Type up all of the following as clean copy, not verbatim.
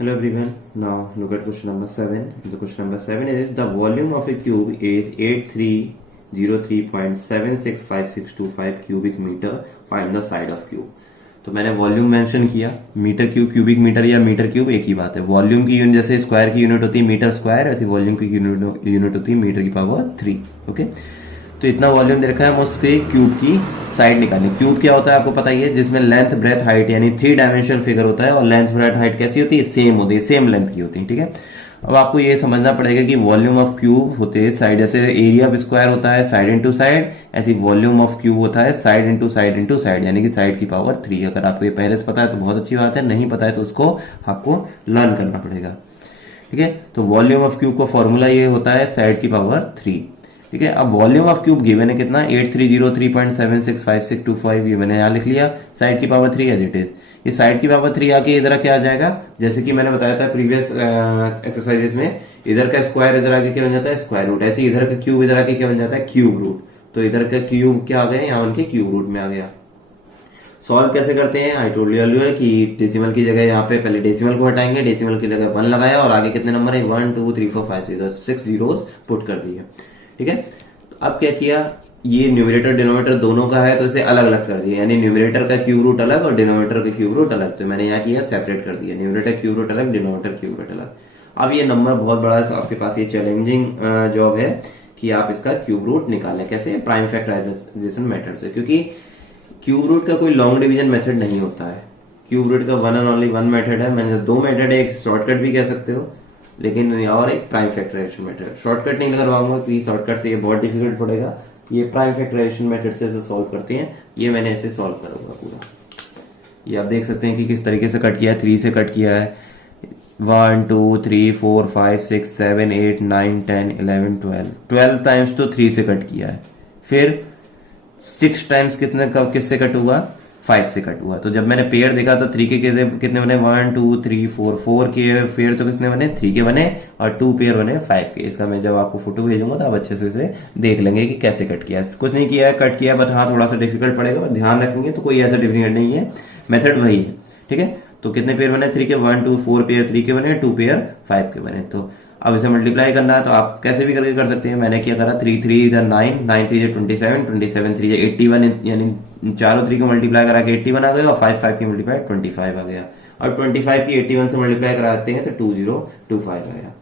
Hello everyone. Now look at question number 7. The question number 7 is the volume of a cube is 8303.765625 cubic meter. Find the side of cube. तो मैंने volume mention किया, metre cube cubic metre या metre cube एक ही बात है। Volume की unit जैसे square की यूनिट होती है मीटर स्क्वायर, ऐसी वॉल्यूम की यूनिट होती है मीटर की पावर 3। ओके, तो इतना वॉल्यूम दे रखा है, हम उसके क्यूब की साइड निकालें। क्यूब क्या होता है आपको पता ही है, जिसमें लेंथ ब्रेथ हाइट यानी 3 डायमेंशनल फिगर होता है और लेंथ ब्रेथ हाइट कैसी होती है, सेम होती है, सेम लेंथ की होती है। ठीक है, अब आपको ये समझना पड़ेगा कि वॉल्यूम ऑफ क्यूब होते हैं साइड, जैसे एरिया ऑफ स्क्वायर होता है साइड इंटू साइड, ऐसी वॉल्यूम ऑफ क्यूब होता है side into side into side, यानी कि साइड की पावर 3। अगर आपको ये पहले से पता है तो बहुत अच्छी बात है, नहीं पता है तो उसको आपको लर्न करना पड़ेगा। ठीक है, तो वॉल्यूम ऑफ क्यूब का फॉर्मूला ये होता है साइड की पावर 3। ठीक है, अब वॉल्यूम ऑफ क्यूब गिवन है कितना, 8303.765625, ये मैंने यहाँ लिख लिया। साइड की पावर 3 एज इट इज। ये साइड की पावर 3 आके इधर क्या आ जाएगा, जैसे कि मैंने बताया था प्रीवियस एक्सरसाइजेस में, इधर का स्क्वायर इधर आके क्या बन जाता है, स्क्वायर रूट। ऐसे इधर का क्यूब इधर आके क्या बन जाता है, क्यूब रूट। तो इधर का क्यूब क्या आ गया, यहाँ उनके क्यूब रूट में आ गया। सॉल्व कैसे करते हैं, आई टोल्ड यू अर्लियर कि डेसिमल की जगह यहाँ पे पहले डेसिमल को हटाएंगे, डेसिमल की जगह 1 लगाया और आगे कितने नंबर है, 1 2 3 4 5 6 जीरोस पुट कर दिए। ठीक है, तो अब क्या किया, ये न्यूमरेटर डिनोमिनेटर दोनों का है तो इसे अलग अलग कर दिया, यानी न्यूमरेटर का क्यूब रूट अलग और डिनोमिनेटर का क्यूब रूट अलग। तो मैंने यहाँ किया सेपरेट कर दिया, न्यूमरेटर क्यूब रूट अलग, डिनोमिनेटर क्यूब रूट अलग। अब ये नंबर बहुत बड़ा है, आपके पास ये चैलेंजिंग जॉब है कि आप इसका क्यूब रूट निकालें। कैसे, प्राइम फैक्टराइजेशन मेथड से, क्योंकि क्यूब रूट का कोई लॉन्ग डिवीजन मेथड नहीं होता है। क्यूब रूट का one and only one method है। मैंने 2 मेथड है, एक शॉर्टकट भी कह सकते हो, लेकिन और एक प्राइम फैक्टराइजेशन मेथड। शॉर्टकट नहीं करवाऊंगा क्योंकि शॉर्टकट से ये बहुत डिफिकल्ट पड़ेगा। ये प्राइम फैक्टराइजेशन मेथड से सॉल्व करते हैं, ये मैंने ऐसे सॉल्व करूंगा पूरा। ये आप देख सकते हैं कि किस तरीके से कट किया है, 3 से कट किया है, 1 2 3 4 5 6 7 8 9 10 11 12 टाइम्स तो 3 से कट किया है। फिर 6 टाइम्स किससे कट हुआ, 5 से कट हुआ। तो जब मैंने पेयर देखा तो 3 के कितने बने, 1 2 3 4 के पेयर तो कितने बने, 3 के बने, और 2 पेयर बने 5 के। इसका मैं जब आपको फोटो भेजूंगा तो आप अच्छे से इसे देख लेंगे कि कैसे कट किया है। कुछ नहीं किया है, कट किया, बट हाँ थोड़ा सा डिफिकल्ट पड़ेगा, बट ध्यान रखेंगे तो कोई ऐसा डिफिकल्ट नहीं है, मेथड वही है। ठीक है, तो कितने पेयर बने, 3 के, 1 2 4 पेयर 3 के बने, 2 पेयर 5 के बने। तो अब इसे मल्टीप्लाई करना है तो आप कैसे भी करके कर सकते हैं। मैंने क्या करा, 3 3 इधर 9 9 3 27 27 3 81, यानी चारों 3 को मल्टीप्लाई करा के 81 आ गया और 5 5 की मल्टीप्लाई 25 आ गया। और 25 की 81 से मल्टीप्लाई कराते हैं तो 2025 आया।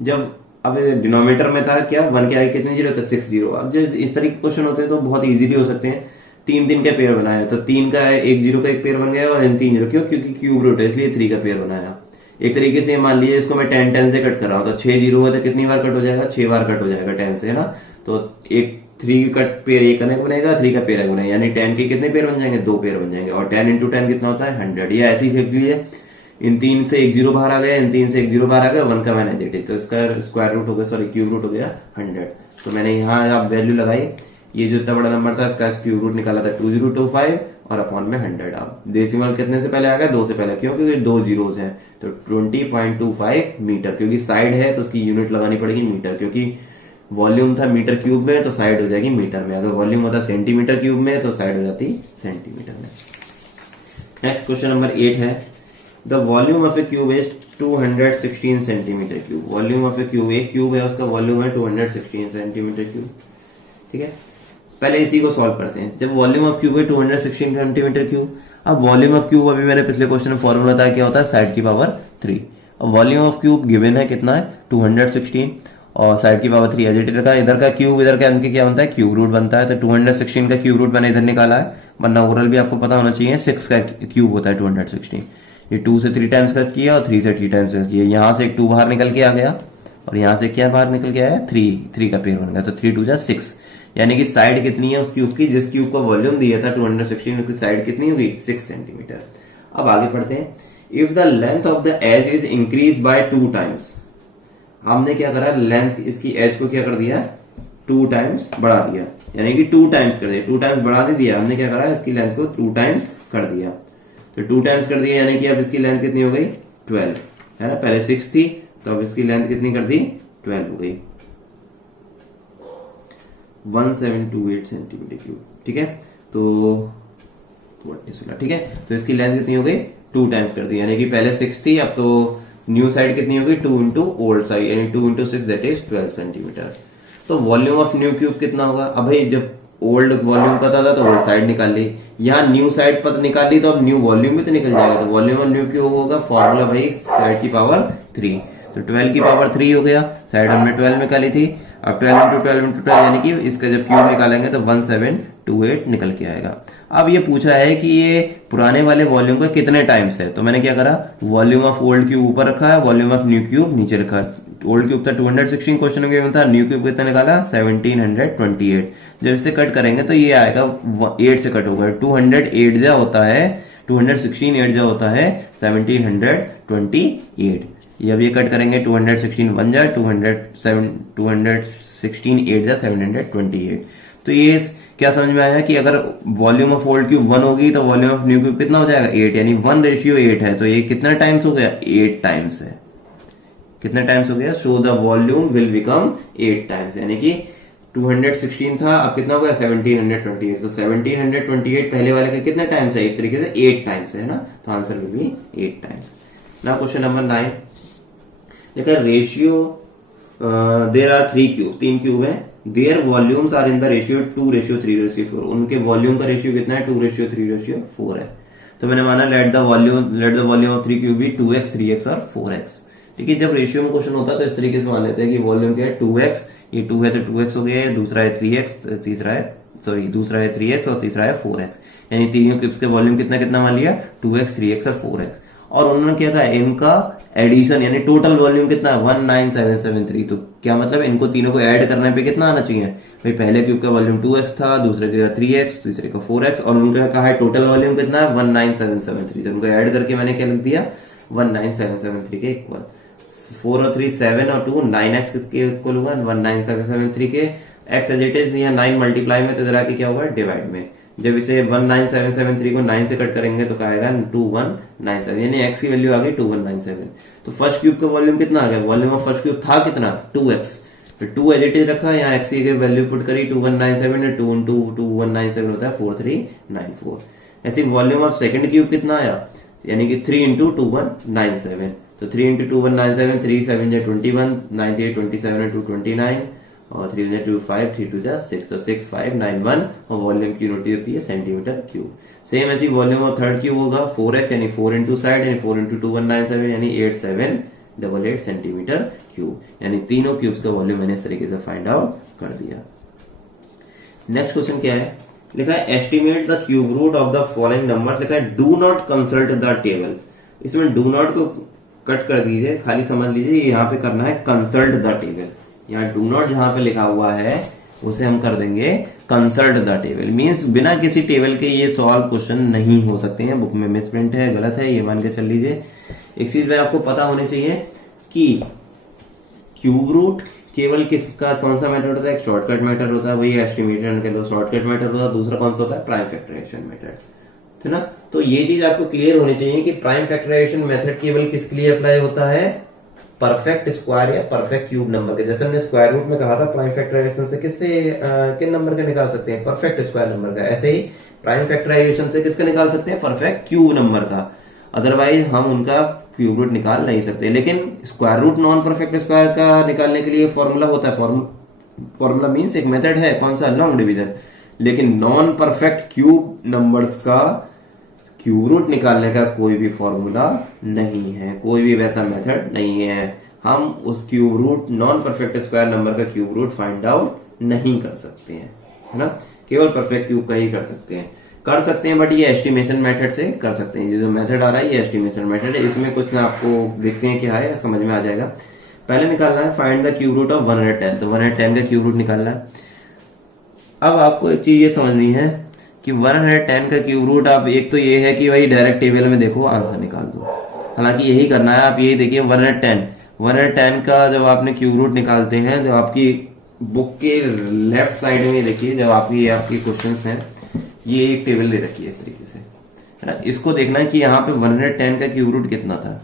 जब अब डिनोमिनेटर में था क्या, 1 के आगे कितने जीरो थे, 6 जीरो। अब जब इस तरह के क्वेश्चन होते हैं तो बहुत इजीली हो सकते हैं। 3 3 के पेयर बनाया तो 3 का एक जीरो का एक पेयर बन गया और इन 3 जीरो, क्यों, क्योंकि क्यूब रूट है इसलिए 3 का पेयर बनाया। एक तरीके से मान लीजिए इसको मैं 10 10 से कट कर रहा हूं तो 6 जीरो है तो कितनी बार कट हो जाएगा, 6 बार कट हो जाएगा 10 से, है ना। तो एक 3 कट पेयर एक कनेक्ट बनेगा, 3 का पेयर एक बनेगा, यानी 10 के कितने पेयर बन जाएंगे, 2 पेयर बन जाएंगे। और 10 इंटू 10 कितना होता है, 100। ये ऐसी लिख लीजिए, इन 3 से एक जीरो बाहर आ गया, इन 3 से एक जीरो बाहर आ गया, 1 का मैंने एज, तो इसका स्क्वायर रूट हो गया, सॉरी क्यूब रूट हो गया 100। तो मैंने यहाँ आप वैल्यू लगाई, ये जो इतना बड़ा नंबर था इसका क्यूब रूट निकाला था 2025 और अपॉन में 100। अब डेसिमल कितने से पहले आ गया, 2 से पहले, क्यों, क्योंकि 2 जीरोस हैं। तो 20.25 मीटर, क्योंकि साइड है तो उसकी यूनिट लगानी पड़ेगी मीटर, क्योंकि वॉल्यूम था मीटर क्यूब में तो साइड हो जाएगी मीटर में। अगर वॉल्यूम होता सेंटीमीटर क्यूब में तो साइड हो जाती सेंटीमीटर में। नेक्स्ट क्वेश्चन नंबर 8 है, the volume of A cube is 216 centimetre cube. Volume of A cube, एक क्यूब है उसका वॉल्यूम है 216 सेंटीमीटर क्यूब। ठीक है, पहले इसी को सॉल्व करते हैं। जब वॉल्यूम ऑफ क्यूब है 216 सेंटीमीटर क्यूब, अब वॉल्यूम ऑफ क्यूब, अभी मैंने पिछले क्वेश्चन में फॉर्मूला बताया क्या होता है, साइड की पावर 3। अब वॉल्यूम ऑफ क्यूब गिवन है कितना है, 216 और साइड की पावर 3 एज का। इधर का क्यूब इधर का इनके क्या बनता है, क्यूब रूट बनता है। तो 216 का क्यूब रूट मैंने इधर निकाला है, वरना ओवरऑल भी आपको पता होना चाहिए 6 का क्यूब होता है 216। ये 2 से 3 टाइम्स का किया और 3 से 3 टाइम्स का किया। यहाँ से एक 2 बाहर निकल के आ गया और यहाँ से क्या बाहर निकल के आया, 3 का पेयर बन गया। तो 3 2 जा 6, यानी कि साइड कितनी है उस क्यूब की, जिस क्यूब का वॉल्यूम दिया था 216, उसकी साइड कितनी होगी, 6 सेंटीमीटर। अब आगे पढ़ते हैं, if the length of the edge is increase by 2 times. हमने क्या करा, लेंथ इसकी एज को क्या कर दिया, 2 टाइम्स बढ़ा दिया, यानी कि 2 टाइम्स कर दिया, 2 टाइम्स बढ़ा दिया हमने। क्या करा, इसकी लेंथ को 2 टाइम्स कर दिया। तो 2 टाइम्स कर दिया, यानी कि अब इसकी लेंथ कितनी हो गई, 12, है ना। पहले 6 थी तो अब इसकी लेंथ कितनी कर दी, 12 हो गई, 1728 सेंटीमीटर क्यूब। ठीक है, तो 16, ठीक है। तो इसकी लेंथ कितनी हो गई, 2 टाइम्स कर दी, यानी कि पहले 6 थी अब तो न्यू साइड कितनी होगी 2 इंटू ओल्ड साइड यानी 2 इंटू 6 दैट इज 12 सेंटीमीटर। तो वॉल्यूम ऑफ न्यू क्यूब कितना होगा? अब भाई जब ओल्ड वॉल्यूम पता था तो ओल्ड साइड निकाल ली, यहाँ न्यू साइड पता निकाल ली तो अब न्यू वॉल्यूम भी तो निकल जाएगा। तो वॉल्यूम ऑफ न्यू क्यूब होगा फॉर्मूला भाई साइड की पावर 3, तो 12 की पावर 3 हो गया। साइड हमने 12 निकाली थी, अब 12 इंटू 12 इंटू 12 यानी कि इसका जब क्यूब निकालेंगे तो 1728 निकल के आएगा। अब ये पूछा है कि ये पुराने वाले वॉल्यूम का कितने टाइम्स है, तो मैंने क्या करा, वॉल्यूम ऑफ ओल्ड क्यूब ऊपर रखा है, वॉल्यूम ऑफ न्यू क्यूब नीचे रखा है। ओल्ड क्यूब था 216 क्वेश्चन में था, न्यू क्यूब कितना निकाला 1728। जब इससे कट करेंगे तो ये आएगा 8 से कट होगा, 208 जा होता है 216 8 जा होता है 1728। जब ये कट करेंगे 216 1 जा 216 8 जा 728। तो ये क्या समझ में आया कि अगर वॉल्यूम ऑफ ओल्ड क्यूब 1 होगी तो वॉल्यूम ऑफ न्यू क्यूब कितना हो जाएगा 8, यानी 1:8 है। तो ये कितना टाइम्स हो गया 8 टाइम्स है। कितना टाइम्स हो गया? So the volume will become 8 times, यानी कि 216 था अब कितना हो गया 1728। तो 1728 पहले वाले का कितना टाइम्स है? एक तरीके से 8 टाइम्स है ना, तो answer will be 8 times. Now question number 9, देखा ratio there are 3 cube, 3 cube है, their volumes are in the ratio 2:3:4। उनके वॉल्यूम का रेशियो कितना है 2:3:4 है। तो मैंने माना let the volume of 3 cube be 2x 3x और 4x। ठीक है, जब रेशियो में क्वेश्चन होता है तो इस तरीके से मान लेते हैं कि वॉल्यूम क्या है 2x, ये 2 है तो 2x हो गया, दूसरा है 3x, दूसरा है 3x और तीसरा है 4x, यानी तीनों क्यूब्स के वॉल्यूम कितना कितना मान लिया 2x 3x और 4x। और उन्होंने क्या कहा इनका एडिशन यानी टोटल वॉल्यूम कितना है 19773। तो क्या मतलब इनको तीनों को ऐड करने पे कितना आना चाहिए भाई, पहले क्यूब का वॉल्यूम 2x था, दूसरे का 3x, तीसरे का 4x, और उनका कहा है टोटल वॉल्यूम कितना है 19773। तो उनको ऐड करके मैंने क्या लिख दिया 19773 के इक्वल। 4 और 3 7 और 2 9x किसके इक्वल होगा 19773 के। x एज इट इज, यहाँ 9 मल्टीप्लाई में तो इधर आके क्या होगा डिवाइड में। जब इसे 19773 को 9 से कट करेंगे तो क्या आएगा 2197, यानी x की वैल्यू आ गई 2197। तो फर्स्ट क्यूब का वॉल्यूम कितना आ गया? वॉल्यूम ऑफ फर्स्ट क्यूब था कितना 2x, तो 2 एज इट इज रखा, यहाँ x की वैल्यू पुट करी 2197, 2 इंटू 2197 होता है 4394। ऐसे वॉल्यूम ऑफ सेकंड क्यूब कितना आया, यानी कि 3 इंटू 2197। तो 3 इंटू 2197, 3 7 जा 21, 9 3 27 2 29 और 3 जा 2 5 3 2 जा 6, तो 6591 और वॉल्यूम की यूनिट होती है सेंटीमीटर क्यूब। सेम ऐसी वॉल्यूम ऑफ थर्ड क्यूब होगा 4x यानी 4 इंटू साइड यानी 4 इंटू 2197 यानी 8788 सेंटीमीटर क्यूब, यानी तीनों क्यूब्स का वॉल्यूम मैंने इस तरीके से फाइंड आउट कर दिया। नेक्स्ट क्वेश्चन क्या है, लिखा है estimate the cube root of the following number, लिखा है do not consult the table. इसमें डू नॉट को कट कर दीजिए, खाली समझ लीजिए यहाँ पे करना है कंसल्ट द टेबल। यहाँ डू नॉट जहां पे लिखा हुआ है उसे हम कर देंगे कंसल्ट द टेबल, मींस बिना किसी टेबल के ये सॉल्व क्वेश्चन नहीं हो सकते हैं। बुक में मिसप्रिंट है, गलत है, ये मान के चल लीजिए। एक चीज में आपको पता होनी चाहिए कि क्यूब रूट केवल किसका कौन सा मेथड होता है, एक शॉर्टकट मेथड होता है, वही एस्टिमेशन के लो शॉर्टकट मेथड होता है, दूसरा कौन सा होता है प्राइम फैक्टराइजेशन मेथड, है ना। तो ये चीज आपको क्लियर होनी चाहिए कि प्राइम फैक्टराइजेशन मेथड केवल किसके लिए अप्लाई होता है, परफेक्ट स्क्वायर या परफेक्ट क्यूब नंबर के। जैसे हमने स्क्वायर रूट में कहा था प्राइम फैक्टराइजेशन से किससे किन नंबर का निकाल सकते हैं, परफेक्ट स्क्वायर नंबर का, ऐसे ही प्राइम फैक्टराइजेशन से किसका निकाल सकते हैं, परफेक्ट क्यूब नंबर का। अदरवाइज हम उनका क्यूब रूट निकाल नहीं सकते। लेकिन square root non perfect square का निकालने के लिए फॉर्मूला होता है, फॉर्मूला मीन्स एक मेथड है, कौन सा, लॉन्ग डिवीजन। लेकिन नॉन परफेक्ट क्यूब नंबर्स का क्यूब रूट निकालने का कोई भी फॉर्मूला नहीं है, कोई भी वैसा मेथड नहीं है। हम उस cube root non perfect square number का क्यूब रूट फाइंड आउट नहीं कर सकते हैं, है ना। केवल परफेक्ट क्यूब का ही कर सकते हैं, बट ये एस्टिमेशन मेथड से कर सकते हैं। ये जो मेथड आ रहा है ये एस्टिमेशन मेथड है। इसमें कुछ ना आपको देखते हैं क्या है, समझ में आ जाएगा। पहले निकालना है find the cube root of 110, तो 110 का क्यूब रूट निकालना है। अब आपको एक चीज ये समझनी है कि 110 का क्यूब रूट, आप एक तो ये है कि भाई डायरेक्ट टेबल में देखो आंसर निकाल दो, हालांकि यही करना है। आप यही देखिए 110 का जब आपने क्यूब रूट निकालते हैं, जब आपकी बुक के लेफ्ट साइड में देखिए, जब आपकी क्वेश्चंस हैं, ये एक टेबल दे रखी है इस तरीके से, है ना। इसको देखना है कि यहाँ पे 110 का क्यूब रूट कितना था।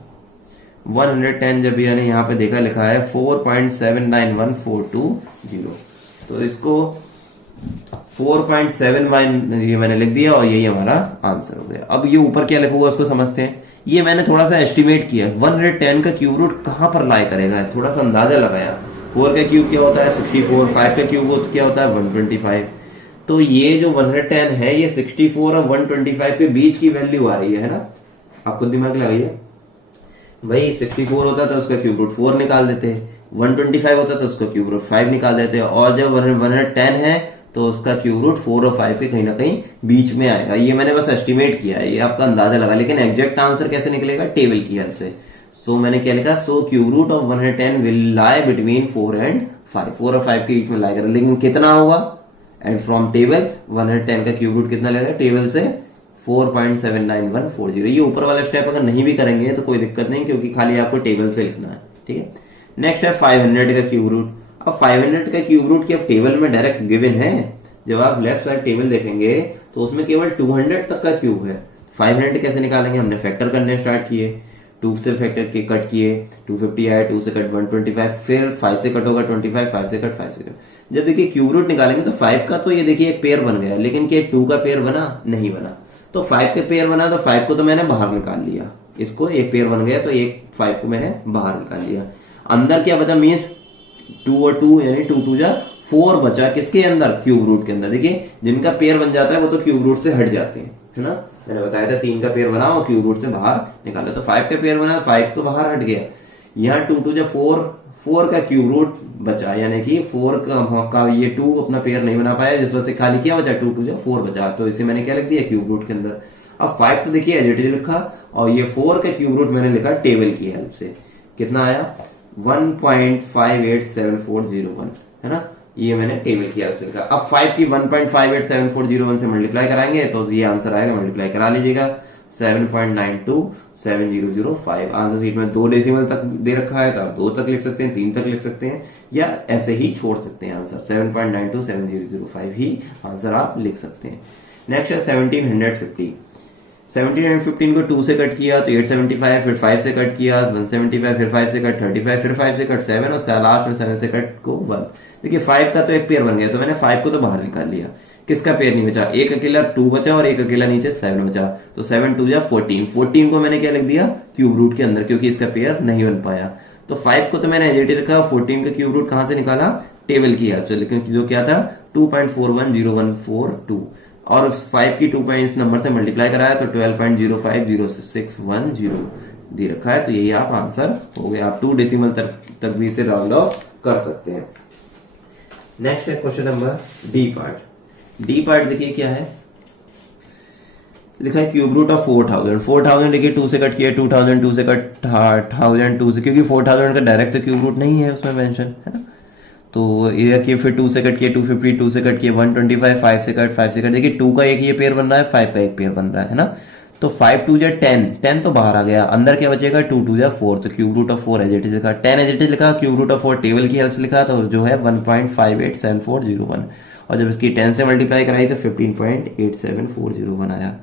110 जब यानी यहाँ पे देखा लिखा है 4.791420, तो इसको 4.71 ये मैंने लिख दिया और यही हमारा आंसर हो गया। अब ये ऊपर क्या लिखा हुआ उसको समझते हैं। ये मैंने थोड़ा सा एस्टिमेट किया, 110 का क्यूब रूट कहां पर लाई करेगा, थोड़ा सा अंदाजा लगाया। 4 का क्यूब क्या होता है 64, 5 का क्यूब क्या होता है 125। तो ये जो 110 है ये 64 और 125 के बीच की वैल्यू आ रही है ना। आपको दिमाग लगाइए भाई, 64 होता तो उसका क्यूब रूट 4 निकाल देते, 125 होता तो उसका क्यूब रूट 5 निकाल देते, और जब 110 है तो उसका क्यूब रूट 4 और 5 के कहीं ना कहीं बीच में आएगा। ये मैंने बस एस्टिमेट किया है, ये आपका अंदाजा लगा, लेकिन एग्जैक्ट आंसर कैसे निकलेगा, टेबल की हेल्प से। सो मैंने क्या लिखा, so cube root of 110 will lie between 4 and 5, 4 और 5 के बीच में लाई करेगा, लेकिन कितना होगा, एंड फ्रॉम टेबल 110 का क्यूब रूट कितना लगेगा, टेबल से 4.79140। ये ऊपर वाला स्टेप अगर नहीं भी करेंगे तो कोई दिक्कत नहीं, क्योंकि खाली आपको टेबल से लिखना है, ठीक है। नेक्स्ट है 500 का क्यूब रूट। अब 500 का क्यूब रूट क्या टेबल में डायरेक्ट गिवन है, जब आप लेफ्ट साइड टेबल देखेंगे तो उसमें केवल 200 तक का क्यूब है। 500 कैसे निकालेंगे, हमने फैक्टर करने स्टार्ट किए, 2 से फैक्टर के कट किए, 250 आया, 2 से कट 125, फिर 5 से कट होगा 25, 5 से कट, 5 से कट। जब देखिए क्यूब रूट निकालेंगे तो 5 का तो ये देखिए एक पेयर बन गया, लेकिन क्या 2 का पेयर बना, नहीं बना। तो 5 के पेयर बना तो 5 को तो मैंने बाहर निकाल लिया, इसको एक पेयर बन गया तो एक 5 को मैंने बाहर निकाल लिया। अंदर क्या बचा, मीन्स 2 और 2 यानी 2 2 जा 4 बचा, किसके अंदर, क्यूब रूट के अंदर। देखिए जिनका पेयर बन जाता है वो तो क्यूब रूट से हट जाते हैं, है ना। मैंने बताया था 3 का पेयर बना और क्यूब रूट से बाहर निकाला, तो 5 का पेयर बना, 5 तो बाहर हट गया। यहाँ 2 2 जा 4 का क्यूब रूट बचा, यानी कि 4 का ये 2 अपना पेयर नहीं बना पाया, जिस वजह से खाली क्या बचा, 2 2 जा 4 बचा, तो इसे मैंने क्या लिख दिया, क्यूब रूट के अंदर। अब 5 तो देखिए एज इट इज लिखा, और ये 4 का क्यूब रूट मैंने लिखा टेबल की हेल्प से, कितना आया 1.587401, है ना। ये मैंने टेबल की हेल्प से लिखा। अब 5 की 1.587401 से मल्टीप्लाई कराएंगे तो ये आंसर आएगा, मल्टीप्लाई करा लीजिएगा, 7.927005। आंसर शीट में 2 डेसिमल तक दे रखा है तो आप 2 तक लिख सकते हैं, 3 तक लिख सकते हैं, या ऐसे ही छोड़ सकते हैं आंसर, 7.927005 ही आंसर आप लिख सकते हैं। नेक्स्ट है 1750। 1715 को 2 से कट किया तो 875, फिर 5 से कट किया 175, फिर 5 से कट 35, फिर 5 से कट 7, और लास्ट में 7 से कट को 1। देखिए 5 का तो एक पेयर बन गया, तो मैंने 5 को तो बाहर निकाल लिया, किसका पेयर नहीं बचा, एक अकेला 2 बचा और एक अकेला नीचे 7 बचा, तो 7 2 जा 14। 14 को मैंने क्या लिख दिया, क्यूब रूट के अंदर, क्योंकि इसका पेयर नहीं बन पाया। तो 5 को तो मैंने एज रखा, 14 का क्यूब रूट कहां से निकाला, टेबल की हेल्प से, लेकिन जो क्या था 2.410142, और 5 की 2 पॉइंट्स नंबर से मल्टीप्लाई कराया तो 12.050610 दे रखा है, तो यही आप आंसर हो गया। आप 2 डेसिमल तक भी इसे राउंड ऑफ कर सकते हैं। नेक्स्ट है question number D part. D part देखिए क्या है, लिखा है क्यूब रूट ऑफ 4000। 4000 देखिए 2 से कट किया, 2000, 2 से कट 1000, 2 से, क्योंकि 4000 का डायरेक्ट तो क्यूब रूट नहीं है उसमें मेंशन, है ना। तो ये किया, फिर 2 से कट किया 250, 2 से कट किया 125, 5 से कट, 5 से कट। देखिए 2 का एक ये पेयर बन रहा है, 5 का एक पेयर बन रहा है ना। तो 5 2 जा 10, 10 तो बाहर आ गया, अंदर क्या बचेगा 2 2 जा 4, तो cube root of 4 as it is लिखा, 10 एज इट इज लिखा, क्यूब रूट ऑफ 4 टेबल की हेल्प से लिखा, तो जो है 1.587401, और जब इसकी 10 से मल्टीप्लाई कराई तो 15.87401 आया।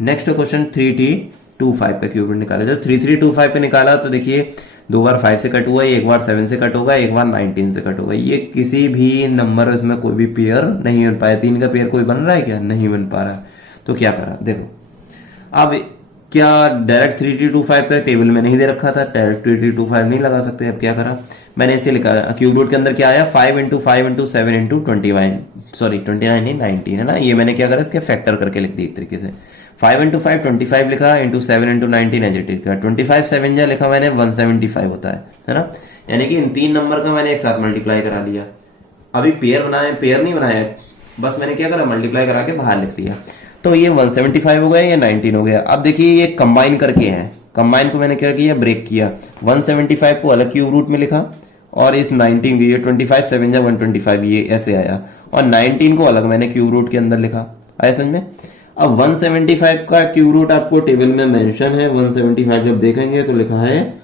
नेक्स्ट क्वेश्चन 3325 का क्यूब रूट निकाला। जब 3325 पे निकाला तो देखिए 2 बार 5 से कट हुआ, एक बार 7 से कट होगा, एक बार 19 से कट होगा। ये किसी भी नंबर इसमें कोई भी पेयर नहीं बन पाया। 3 का पेयर कोई बन रहा है क्या, नहीं बन पा रहा है। तो क्या करा, देखो अब क्या डायरेक्ट 3325 का टेबल में नहीं दे रखा था, डायरेक्ट 3325 नहीं लगा सकते। अब क्या करा, मैंने इसे लिखा, क्यूब रूट के अंदर क्या आया 5 इंटू 5 इंटू 7 इंटू 29, सॉरी 29 नहीं 19, है ना। ये मैंने क्या करा, इसके फैक्टर करके लिख दी एक तरीके से। 5 इंटू 5 25 लिखा, इंटू 7 इंटू 19 एजिटेड का, 25 7 जा लिखा मैंने 175 होता है ना। यानी कि इन 3 नंबर का मैंने एक साथ मल्टीप्लाई करा लिया। अभी पेयर बनाया, पेयर नहीं बनाया, बस मैंने क्या करा, मल्टीप्लाई करा के बाहर लिख दिया। तो ये 175 हो गया, ये 19 हो गया। अब देखिए ये कंबाइन करके है, कंबाइन को मैंने क्या किया, ब्रेक किया। 175 को अलग क्यूब रूट में लिखा, और इस 19 ये 25 7 जा 125 ये ऐसे आया, और 19 को अलग मैंने क्यूब रूट के अंदर लिखा। आया समझ में। अब 175 का क्यूब रूट आपको टेबल में मेंशन है। 175 जब देखेंगे तो लिखा है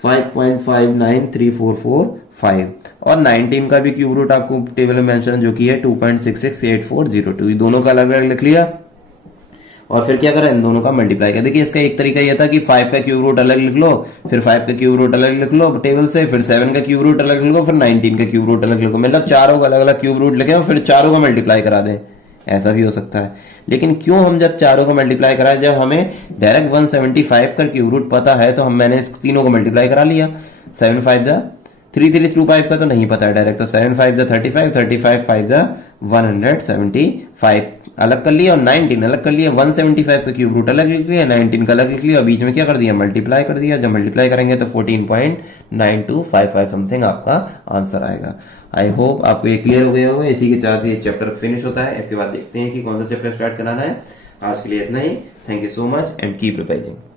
5.59345, और 19 का भी क्यूब रूट आपको टेबल में मेंशन जो कि है 2.668402। दोनों का अलग अलग लिख लिया, और फिर क्या करें, इन दोनों का मल्टीप्लाई किया। देखिए इसका एक तरीका यह था कि 5 का क्यूब रूट अलग लिख लो, फिर 5 का क्यूब रूट अलग लिख लो टेबल से, फिर 7 का क्यूब रूट अलग लिख लो, फिर 19 का क्यूब रूट अलग लिखो। मतलब चारों का अलग अलग क्यूब रूट लिखे और फिर चारों का मल्टीप्लाई करा दें। ऐसा भी हो सकता है। लेकिन क्यों हम जब चारों को मल्टीप्लाई करा, जब हमें डायरेक्ट 175 का क्यूब रूट पता है तो मैंने इस तीनों को मल्टीप्लाई करा लिया। 7 5 जा 3325 का तो नहीं पता है डायरेक्ट, तो 7 5 जा 35, 35 5 जा 175 अलग कर लिया और 19 अलग कर लिया। 175 का क्यूब रूट अलग लिख लिया, 19 का अलग लिख लिया, बीच में क्या कर दिया, मल्टीप्लाई कर दिया। जब मल्टीप्लाई करेंगे तो 14.9255 समथिंग आपका आंसर आएगा। आई होप आपको ये क्लियर हो गए होंगे। इसी के साथ ये चैप्टर फिनिश होता है। इसके बाद देखते हैं कि कौन सा चैप्टर स्टार्ट कराना है। आज के लिए इतना ही। Thank you so much and keep revising.